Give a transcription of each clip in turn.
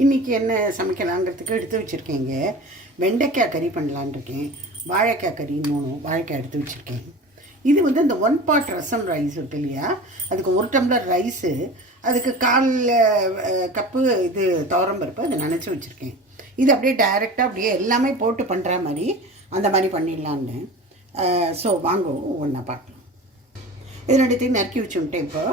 இன்றைக்கி என்ன சமைக்கலாங்கிறதுக்கு எடுத்து வச்சுருக்கேங்க. வெண்டைக்காய் கறி பண்ணலான் இருக்கேன். வாழைக்காய் கறி வாழைக்காய் எடுத்து வச்சுருக்கேன். இது வந்து இந்த 1 pot ரசம் ரைஸ் இருக்கு இல்லையா, அதுக்கு 1 டம்ளர் ரைஸு, அதுக்கு 1/4 கப்பு இது துவரம்பருப்பு அதை நினச்சி வச்சுருக்கேன். இது அப்படியே டைரெக்டாக அப்படியே எல்லாமே போட்டு பண்ணுற மாதிரி அந்த மாதிரி பண்ணிடலான்னு. ஸோ வாங்க ஒன்றா பார்க்கலாம். இது ரெண்டுத்தையும் நறுக்கி வச்சுட்டேன். இப்போ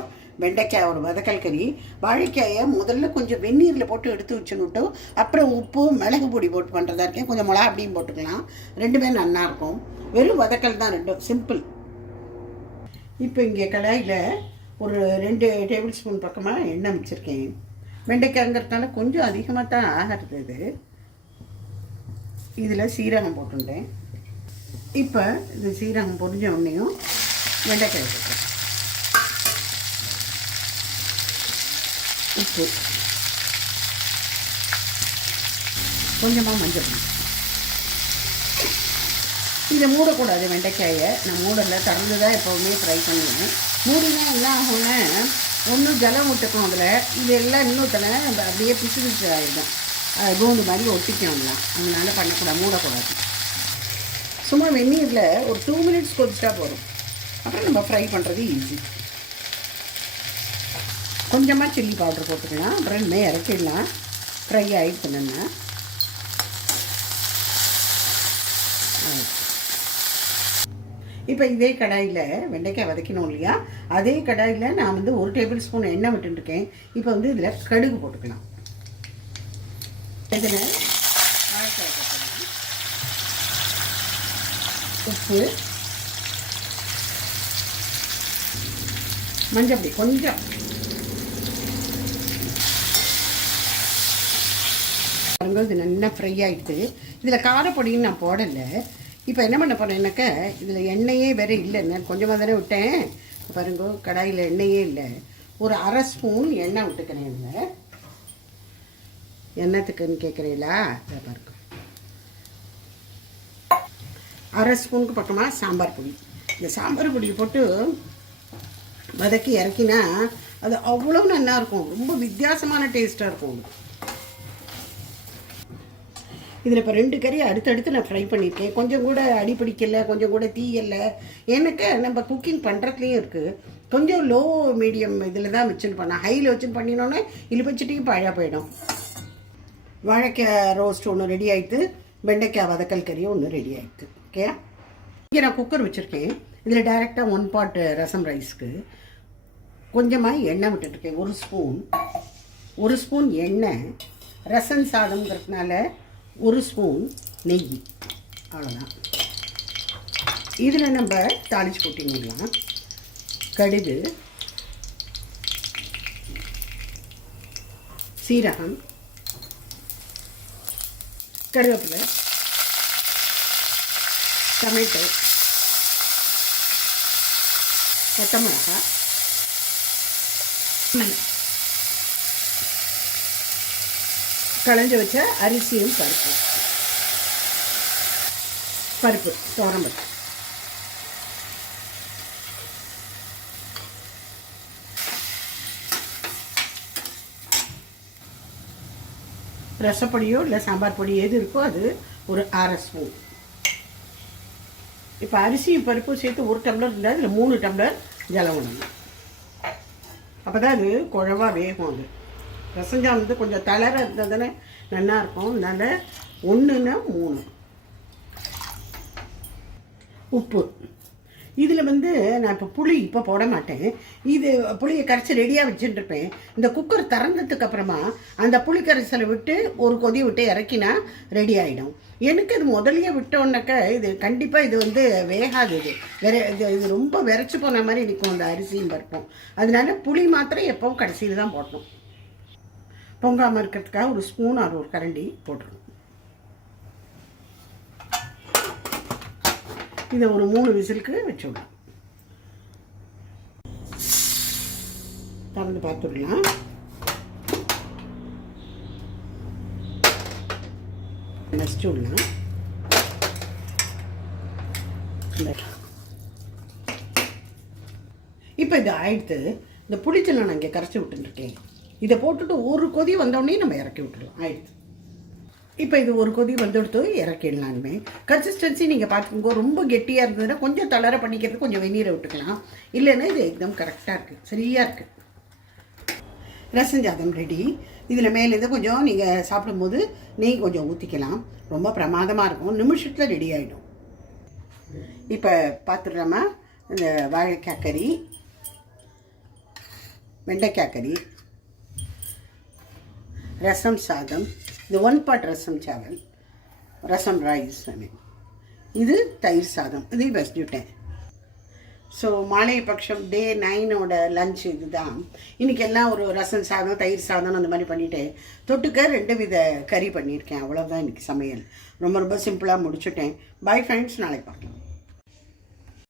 வெண்டைக்காய் ஒரு வதக்கல் கறி, வாழைக்காயை முதல்ல கொஞ்சம் வெந்நீரில் போட்டு எடுத்து வச்சுன்னுட்டு அப்புறம் உப்பு மிளகு பொடி போட்டு பண்ணுறதா இருக்கேன். கொஞ்சம் மிளகா அப்படியும் போட்டுக்கலாம், ரெண்டுமே நல்லாயிருக்கும். வெறும் வதக்கல் தான், ரெண்டும் சிம்பிள். இப்போ இங்கே கடாயில் ஒரு 2 டேபிள் ஸ்பூன் பக்கமாக எண்ணெய் வச்சுருக்கேன். வெண்டைக்காய்ங்கிறதுனால கொஞ்சம் அதிகமாக தான் ஆகிறது. இது இதில் சீரகம் போட்டுட்டேன். இப்போ இது சீரகம் பொரிஞ்ச உடனேயும் வெண்டைக்காய் போட்டேன். உப்பு, கொஞ்சமாக மஞ்சள் பொடி. இதை மூடக்கூடாது, வெண்டைக்காயை நான் மூடலை, திறந்து தான் எப்போவுமே ஃப்ரை பண்ணுவேன். மூடினா என்ன ஆகும்னா ஒன்றும் ஜலம் விட்டுக்கும் அதில், இது எல்லாம் இன்னும் தலை அப்படியே பிசு பிசு ஆகிடும், கோண்டு மாதிரி ஒட்டிக்கோங்களாம். அதனால பண்ணக்கூடாது, மூடக்கூடாது. சும்மா வெந்நீரில் ஒரு 2 minutes கொதிச்சா போதும். அப்புறம் நம்ம ஃப்ரை பண்ணுறது ஈஸி. கொஞ்சமாக சில்லி பவுடர் போட்டுக்கலாம், அப்புறம் இனிமேல் இறக்கிடலாம். ஃப்ரை ஆகிடுச்சுன்னா இப்போ இதே கடாயில் வெண்டைக்காய் வதக்கணும் இல்லையா, அதே கடாயில் நான் வந்து 1 டேபிள் ஸ்பூன் எண்ணெய் விட்டுருக்கேன். இப்போ வந்து இதில் கடுகு போட்டுக்கலாம். இதில் வாழைக்காய் போட்டுக்கலாம், உப்பு, மஞ்சள் பொடி கொஞ்சம், இது நல்லா ஃப்ரை ஆகிடுது. இதில் காரப்பொடின்னு நான் போடலை. இப்போ என்ன பண்ண போனேன்னாக்க, இதில் எண்ணெயே வேறு இல்லைன்னு கொஞ்சமாக தானே விட்டேன். பாருங்க, கடாயில் எண்ணெயே இல்லை. ஒரு 1/2 ஸ்பூன் எண்ணெய் விட்டுக்கிறேன். இதில் எண்ணத்துக்குன்னு கேட்குறீங்களா, இதை பாருங்க. 1/2 ஸ்பூனுக்கு பக்கமாக சாம்பார் பொடி. இந்த சாம்பார் பொடியை போட்டு வதக்கி இறக்கினா அது அவ்வளோ நல்லாயிருக்கும். ரொம்ப வித்தியாசமான டேஸ்ட்டாக இருக்கும். இதில் இப்போ 2 கறி அடுத்தடுத்து நான் ஃப்ரை பண்ணியிருக்கேன். கொஞ்சம் கூட அடி பிடிக்கலை, கொஞ்சம் கூட தீயலை. எனக்கு நம்ம குக்கிங் பண்ணுறதுலேயும் இருக்குது. கொஞ்சம் லோ மீடியம் இதில் தான் வச்சுன்னு பண்ணேன். ஹையில் வச்சுன்னு பண்ணினோன்னே இழுப்பச்சிட்டையும் பழைய போயிடும். வாழைக்காய் ரோஸ்ட் ஒன்று ரெடி ஆகிடுது, வெண்டைக்காய் வதக்கல் கறியும் ஒன்று ரெடி ஆகிடுது. ஓகே, இங்கே நான் குக்கர் வச்சுருக்கேன். இதில் டைரெக்டாக 1 pot ரசம் ரைஸ்க்கு கொஞ்சமாக எண்ணெய் விட்டுருக்கேன். 1 ஸ்பூன் எண்ணெய். ரசம் சாதம்ங்கிறதுனால 1 ஸ்பூன் நெய், அவ்வளோதான். இதில் நம்ம தாளிச்சு கொட்டிடலாம். கடுகு, சீரகம், கருவேப்பிலை, டொமேட்டோ, பச்சை மிளகாய், களைஞ்சி வச்ச அரிசியும் பருப்பு துவரம்பருப்பு. ரசப்பொடியோ இல்லை சாம்பார் பொடி எது இருக்கோ அது ஒரு 1/2 ஸ்பூன். இப்போ அரிசியும் பருப்பும் சேர்த்து 1 டம்ளர் இருந்தால் இதில் 3 டம்ளர் ஜலம் விடணும். அப்போ தான் அது குழவாக வேகும். அது ரசஞ்சாம் வந்து கொஞ்சம் தளர இருந்தால் தானே நல்லாயிருக்கும். அதனால் 1ன்னா 3. உப்பு. இதில் வந்து நான் இப்போ புளி இப்போ போட மாட்டேன். இது புளியை கரைச்சி ரெடியாக வச்சுட்டுருப்பேன். இந்த குக்கர் திறந்ததுக்கு அப்புறமா அந்த புளி கரைசலை விட்டு ஒரு கொதி விட்டு இறக்கினா ரெடி ஆகிடும். எனக்கு இது முதலையே விட்டோன்னாக்க இது கண்டிப்பாக இது வந்து வேகாது. இது ரொம்ப விரைச்சி போன மாதிரி நிற்கும் அந்த அரிசியும் பருப்பும். அதனால புளி மாத்திரம் எப்பவும் கடைசியில் தான் போடணும். பொங்காமல் இருக்கிறதுக்காக 1 ஸ்பூன் அது 1 கரண்டி போட்டுருணும். இதை ஒரு 3 விசிலுக்கு வச்சு விடலாம். திறந்து பார்த்துடலாம். நசிச்சு விடலாம். இப்போ இது ஆயிடுத்து. இந்த புளிச்சலை நான் இங்கே கரைச்சி விட்டுருக்கேன். இதை போட்டுட்டு ஒரு கொதி வந்தோடனே நம்ம இறக்கி விட்டுடலாம். ஆயிடுச்சு. இப்போ இது ஒரு கொதி வந்துடுத்து இறக்கிடலாமே. கன்சிஸ்டன்சி நீங்கள் பார்த்துக்கோங்க. ரொம்ப கெட்டியாக இருந்ததுன்னா கொஞ்சம் தளர பண்ணிக்கிறது, கொஞ்சம் வெந்நீரை விட்டுக்கலாம். இல்லைன்னா இது எக்தம் கரெக்டாக இருக்குது, சரியாக இருக்குது. ரசம் சாதம் ரெடி. இதில் மேலேருந்து கொஞ்சம் நீங்கள் சாப்பிடும்போது நெய் கொஞ்சம் ஊற்றிக்கலாம். ரொம்ப பிரமாதமாக இருக்கும். நிமிஷத்தில் ரெடி ஆகிடும். இப்போ பார்த்துடுறோமா, இந்த வாழைக்காய் கறி, வெண்டைக்காய் கறி, ரசம் சாதம், இது 1 part ரசம் சாதம், ரசம் ரைஸ், இது தயிர் சாதம், இது வச்சுட்டேன். ஸோ மாலை பட்சம் டே 9ஓட லஞ்ச் இது தான். இன்றைக்கி எல்லாம் ஒரு ரசம் சாதம், தயிர் சாதம் அந்த மாதிரி பண்ணிவிட்டு தொட்டுக்க 2 வித கறி பண்ணியிருக்கேன். அவ்வளோதான் இன்றைக்கி சமையல். ரொம்ப ரொம்ப சிம்பிளாக முடிச்சுட்டேன். பாய் ஃப்ரெண்ட்ஸ், நாளைக்கு பார்க்கலாம்.